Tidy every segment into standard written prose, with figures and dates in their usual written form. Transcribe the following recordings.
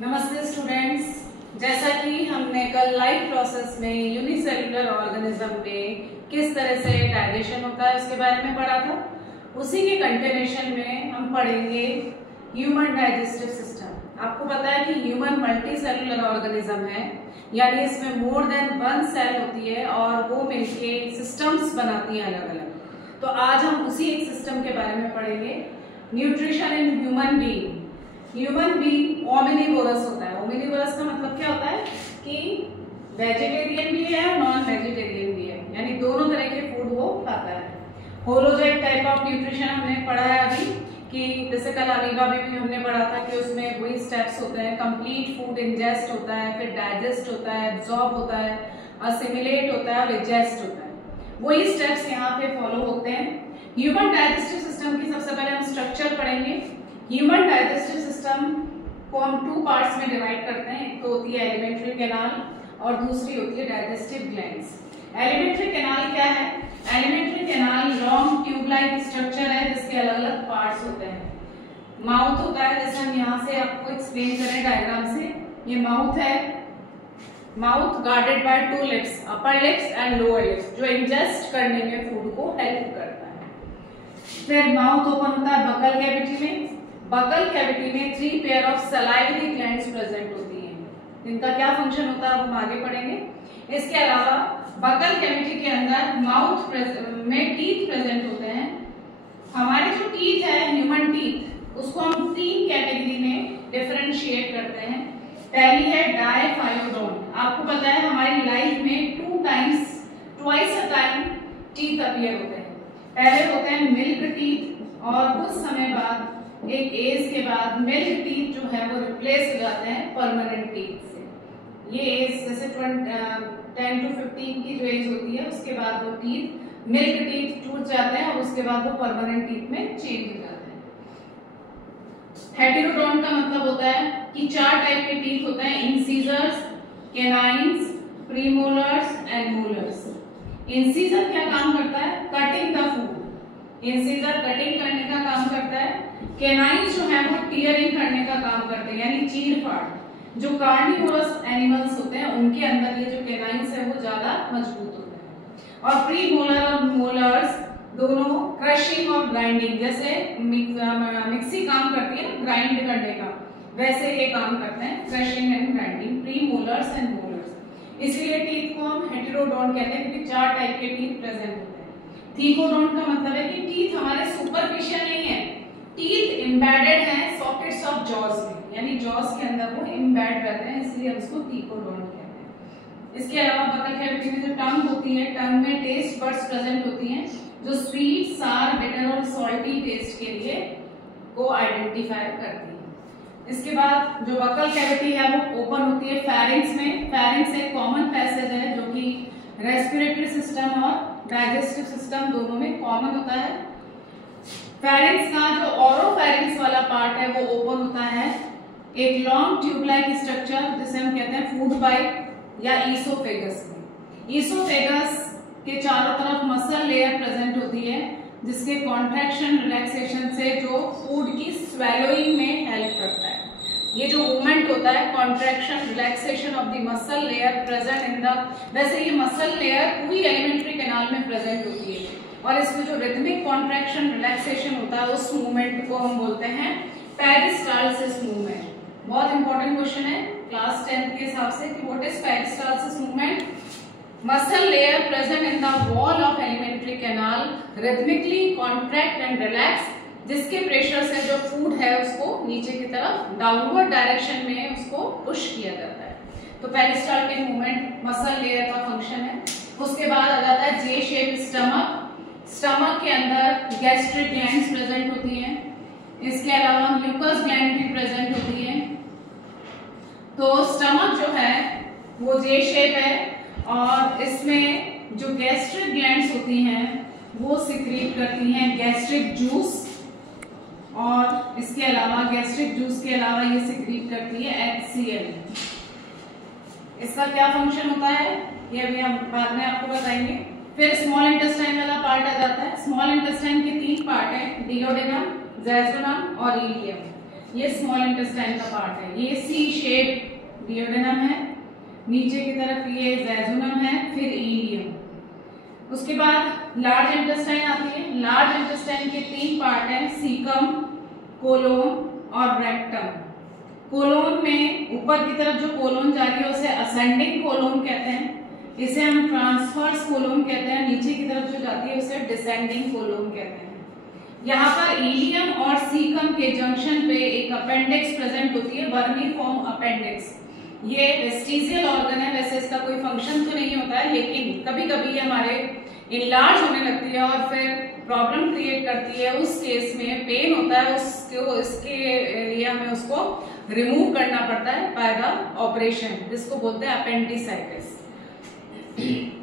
नमस्ते स्टूडेंट्स। जैसा कि हमने कल लाइफ प्रोसेस में यूनिसेलुलर ऑर्गेनिज्म में किस तरह से डाइजेशन होता है उसके बारे में पढ़ा था, उसी के कंटिन्यूएशन में हम पढ़ेंगे ह्यूमन डाइजेस्टिव सिस्टम। आपको पता है कि ह्यूमन मल्टी सेलुलर ऑर्गेनिज्म है, यानी इसमें मोर देन वन सेल होती है और वो मिलके सिस्टम्स बनाती हैं अलग अलग। तो आज हम उसी एक सिस्टम के बारे में पढ़ेंगे, nutrition in human being. Human being omnivorous होता है। ओमिनिवोरस का मतलब क्या होता है कि वेजिटेरियन भी है और नॉन वेजिटेरियन भी है, यानी दोनों तरह के फूड वो खाता है। होलोजोइक टाइप ऑफ न्यूट्रिशन हमने पढ़ा है अभी, कि जैसे कल अमीबा में भी हमने पढ़ा था कि उसमें वही स्टेप्स होते हैं। कंप्लीट फूड इंजेस्ट होता है, फिर डाइजेस्ट होता है, एब्जॉर्ब होता है, असिमिलेट होता है और इजेस्ट होता है। वही स्टेप्स यहाँ पे फॉलो होते हैं। ह्यूमन डाइजेस्टिव सिस्टम की सबसे पहले हम स्ट्रक्चर पढ़ेंगे। ह्यूमन डाइजेस्टिव सिस्टम को हम टू पार्ट्स में डिवाइड करते हैं। एक तो होती है एलिमेंट्री कैनाल और दूसरी होती है डाइजेस्टिव ग्लैंड्स। एलिमेंट्री कैनाल क्या है? Alimentary canal long tube like structure है जिसके अलग अलग पार्ट्स होते हैं। माउथ होता है, जैसे हम यहाँ से आपको एक्सप्लेन करें डायग्राम से, ये माउथ है। Mouth guarded by two lips, upper lips and lower lips, जो इंजेस्ट करने में फूड को हेल्प करता है। फिर माउथ ओपन होता है बकल कैविटी में। बकल कैविटी में 3 pair of salivary glands present होती हैं, जिनका क्या फंक्शन होता है हम आगे पढ़ेंगे। इसके अलावा बकल कैविटी के अंदर माउथ में टीथ प्रेजेंट होते हैं। हमारे जो टीथ है, ह्यूमन टीथ, उसको हम 3 कैटेगरी में डिफरेंशिएट करते हैं। पहली है डायफायोडोंट। आपको पता है हमारी लाइफ में twice a time teeth appear होते हैं। पहले होते हैं मिल्क टीथ और कुछ समय बाद, एक एज के बाद, मिल्क टीथ जो है वो रिप्लेस हो जाते हैं परमानेंट टीथ से। ये एज जैसे 10 to 15 की जो एज होती है, उसके बाद वो टीथ, मिल्क टीथ टूट जाते हैं और उसके बाद वो परमानेंट टीथ में चेंज हो जाते हैं। हेटेरोडोंट का मतलब होता है कि 4 टाइप के टीथ होते हैं, incisors, canines, premolars and molars. Incisor क्या काम करता है? Cutting the food. Incisor cutting करने का काम करता है। कैनाइन्स जो है वो टीयरिंग करने का काम करते हैं, यानी चीर फाड़। जो कार्निवोरस एनिमल्स होते हैं उनके अंदर ये जो कैनाइन्स है वो ज्यादा मजबूत होते हैं। और प्री मोलर और मोलर्स दोनों क्रशिंग और ग्राइंडिंग, जैसे मिक्सी काम करती है ग्राइंड करने का, वैसे ये काम करते हैं, crushing and grinding, pre molars and molars. इसलिए टीथ को हम हेटेरोडोंट कहते हैं क्योंकि 4 टाइप के टीथ प्रेजेंट होते हैं। थीकोडोंट का मतलब है कि टीथ हमारे सुपरफिशियल नहीं है, टीथ एम्बेडेड हैं सॉकेट्स ऑफ जॉज में, यानी जॉज के अंदर वो एम्बेड रहते हैं, इसलिए हम उसको थीकोडोंट कहते हैं। इसके अलावा बकल कैविटी में जो टंग होती है, टंग में टेस्ट बड्स प्रेजेंट होती हैं जो स्वीट, सार, बिटर और सॉल्टी टेस्ट के लिए को आइडेंटिफाई करती है। इसके बाद जो बकल कैविटी है वो ओपन होती है फेरिंक्स में। फेरिंक्स एक कॉमन पैसेज है जो कि रेस्पिरेटरी सिस्टम और डाइजेस्टिव सिस्टम दोनों में कॉमन होता है। फेरिंक्स का जो ओरोफेरिंक्स वाला पार्ट है वो ओपन होता है एक लॉन्ग ट्यूब लाइक स्ट्रक्चर जिसे हम कहते हैं फूड पाइप या ईसोफेगस में। ईसोफेगस के चारों तरफ मसल लेयर प्रेजेंट होती है जिसके कॉन्ट्रैक्शन रिलैक्सेशन से जो फूड की स्वेलोइंग में हेल्प करता है। ये जो मूवमेंट होता है, contraction relaxation of the muscle layer present in the, वैसे ये मसल लेयर पूरी एलिमेंट्री कैनाल में प्रेजेंट होती है और इसमें जो रिथमिक कॉन्ट्रैक्शन रिलैक्सेशन होता है उस मूवमेंट को हम बोलते हैं पेरिस्टालसिस मूवमेंट। बहुत इंपॉर्टेंट क्वेश्चन है क्लास 10 के हिसाब से कि what is peristalsis movement? Muscle layer present in the wall of alimentary canal rhythmically contract and relax, जिसके प्रेशर से जो फूड है उसको नीचे की तरफ डाउनवर्ड डायरेक्शन में उसको पुश किया जाता है। तो पेरिस्टाल्टिक मूवमेंट मसल लेयर का फंक्शन है। उसके बाद आ जाता है जे शेप स्टमक। स्टमक के अंदर गैस्ट्रिक ग्लैंड्स प्रेजेंट होती हैं। इसके अलावा म्यूकस ग्लैंड भी प्रेजेंट होती है। तो स्टमक जो है वो जे शेप है और इसमें जो गैस्ट्रिक ग्लैंड्स होती हैं वो सिक्रीट करती हैं गैस्ट्रिक जूस, और इसके अलावा गैस्ट्रिक जूस के अलावा ये सिक्रीट करती है HCl। इसका क्या फंक्शन होता है ये अभी हम बाद में आपको बताएंगे। फिर स्मॉल इंटेस्टाइन वाला पार्ट आ जाता है। स्मॉल इंटेस्टाइन के 3 पार्ट हैं, डिओडेनम, जैजुनम और इलियम। ये स्मॉल इंटेस्टाइन का पार्ट है। ये सी शेप डियोडेनम है, नीचे की तरफ ये जैजुनम है, फिर इलियम। उसके बाद लार्ज इंटेस्टाइन आती है। लार्ज इंटेस्टाइन के 3 पार्ट हैं, सीकम, कोलोन और रेक्टम। कोलोन में ऊपर की तरफ जो कोलोन जा रही है उसे असेंडिंग कोलोन कहते हैं, इसे हम ट्रांसवर्स कोलोन कहते हैं। नीचे की तरफ जो जाती है उसे डिसेंडिंग कोलोन कहते हैं। यहाँ पर इलियम और सीकम के जंक्शन पे एक अपेंडिक्स प्रेजेंट होती है, वर्निफॉर्म अपेंडिक्स। ये वेस्टिजियल ऑर्गन है, वैसे इसका कोई फंक्शन तो नहीं होता है, लेकिन कभी कभी ये हमारे इनलार्ज होने लगती है और फिर प्रॉब्लम क्रिएट करती है। उस केस में पेन होता है, उसको इसके लिए हमें उसको रिमूव करना पड़ता है बाय द ऑपरेशन, जिसको बोलते हैं अपेंडिसाइटिस।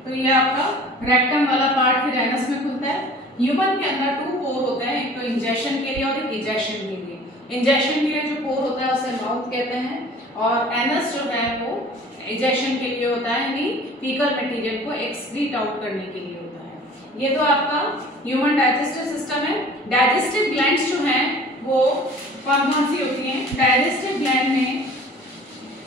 तो ये आपका रेक्टम वाला पार्ट फिर एनस में खुलता है। ह्यूमन के अंदर 2 पोर होते हैं, एक तो इंजेक्शन के लिए और एक इजेक्शन के लिए। इंजेक्शन के लिए जो पोर होता है उसे माउथ कहते हैं, और एनस जो है वो इजेक्शन के लिए होता है, यानी फीकल मटेरियल को एक्सक्रीट आउट करने के लिए होता है। ये तो आपका ह्यूमन डाइजेस्टिव सिस्टम है। डाइजेस्टिव ग्लैंड्स जो हैं वो कौन कौन सी होती हैं? डाइजेस्टिव ग्लैंड में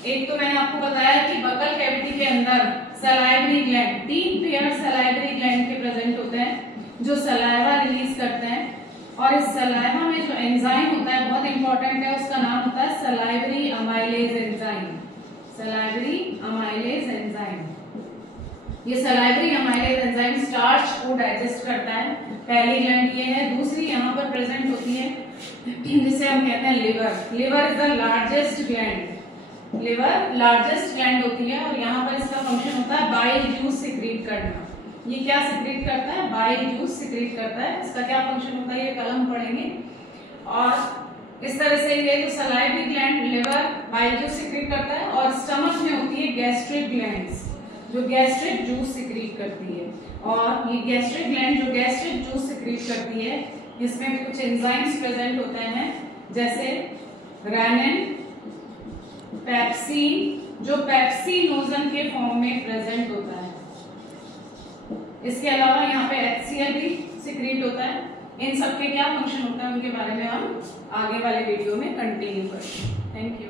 एक तो मैंने आपको बताया कि बकल कैविटी के अंदर salivary gland, 3 pair salivary gland के प्रेजेंट होते हैं जो सलाइवा रिलीज करते हैं। और इस सलाइवा में जो एंजाइम होता है बहुत इंपॉर्टेंट है, उसका नाम होता है salivary amylase enzyme. Salivary amylase enzyme, ये सलाइवरी अमाइलेज एंजाइम स्टार्च को डाइजेस्ट करता है। पहली ग्लैंड ये है। दूसरी यहाँ पर प्रेजेंट होती है जिसे हम कहते हैं liver. Liver is the largest gland. Liver largest gland होती है और यहाँ पर इसका फंक्शन होता है बाइल जूस सिक्रीट करना। ये क्या सिक्रीट करता है? बाइल जूस सिक्रीट करता है। इसका क्या फंक्शन होता है ये कल हम पढ़ेंगे। और इस तरह से ये जो salivary gland, liver, bile juice secrete करता है। और स्टमक में होती है गैस्ट्रिक ग्लैंड्स जो गैस्ट्रिक जूस सिक्रीट करती है। और ये गैस्ट्रिक ग्लैंड जो गैस्ट्रिक जूस सिक्रीट करती है, इसमें कुछ एंजाइम्स प्रेजेंट होते हैं जैसे रेनिन, पेप्सिन जो पेप्सिनोजन के फॉर्म में प्रेजेंट होता है। इसके अलावा यहाँ पे HCl भी सिक्रीट होता है। इन सब के क्या फंक्शन होता है उनके बारे में हम आगे वाले वीडियो में कंटिन्यू करेंगे। Thank you.